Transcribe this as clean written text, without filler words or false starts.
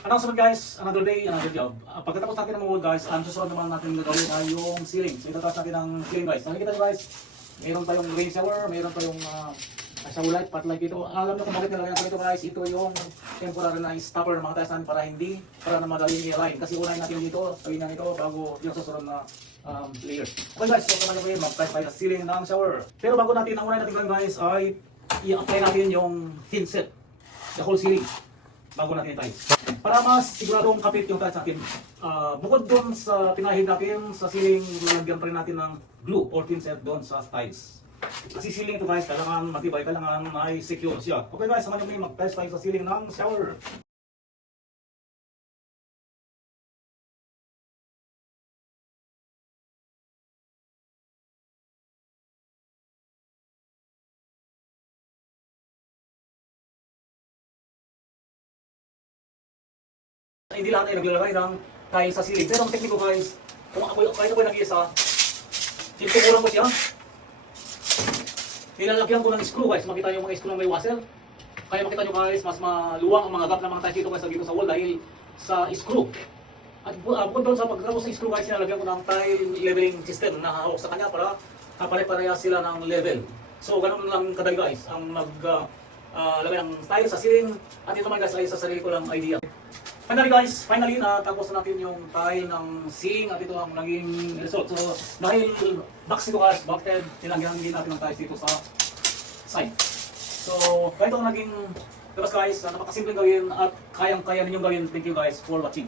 Announcement guys, another day, another job. Pagkatapos natin ng mga guys, ang susunod naman natin gagawin ay yung ceiling. So itatapos natin ang ceiling guys. Nakikita nyo guys, mayroon pa yung rain shower, mayroon pa yung shower light, part light dito. Alam nyo kung bakit nilagyan ko dito guys, ito yung temporary na stopper na makataas natin para na madaling i-align. Kasi unahin natin dito, sabihin na nito bago yung susunod na layers. Okay guys, so kung ano yun, mag-test tayo sa ceiling ng shower. Pero bago natin, ang unahin natin gawin guys ay i-apply natin yung thin set, the whole ceiling. Bago natin i-tiles. Para mas siguradong kapit yung tiles natin, bukod doon sa pinahid natin sa ceiling, lalagyan pa rin natin ng glue or thin set doon sa tiles. Kasi ceiling ito guys, kailangan matibay, kailangan may secure siya. Okay guys, samahan nyo may mag-tiles tayo sa ceiling ng shower. Hindi lahat ay naglalagay ng tiles sa ceiling. Pero ang tekniko guys, kung kahit ako nag-iisa, sinutukuran ko siya. Nilalagyan ko ng screw guys. Makita nyo yung mga screw ng may washer. Kaya makita nyo guys, mas maluwang ang mga gap ng mga tiles dito guys dito sa wall dahil sa screw. At bukod doon sa pagkatapos sa screw guys, nilalagyan ko ng tile leveling system na hawak sa kanya para kapare-pareha sila ng level. So ganun lang kadali guys ang lagay ng tile sa ceiling. At ito naman guys ay sa sarili ko lang idea. Finally tapos na natin yung tile ng ceiling at ito ang naging result. So dahil box ito guys, backhead, nilagyan din natin ng tiles dito sa side. So ganito ang naging labas guys, napakasimpleng gawin at kayang-kaya ninyong gawin. Thank you guys for watching.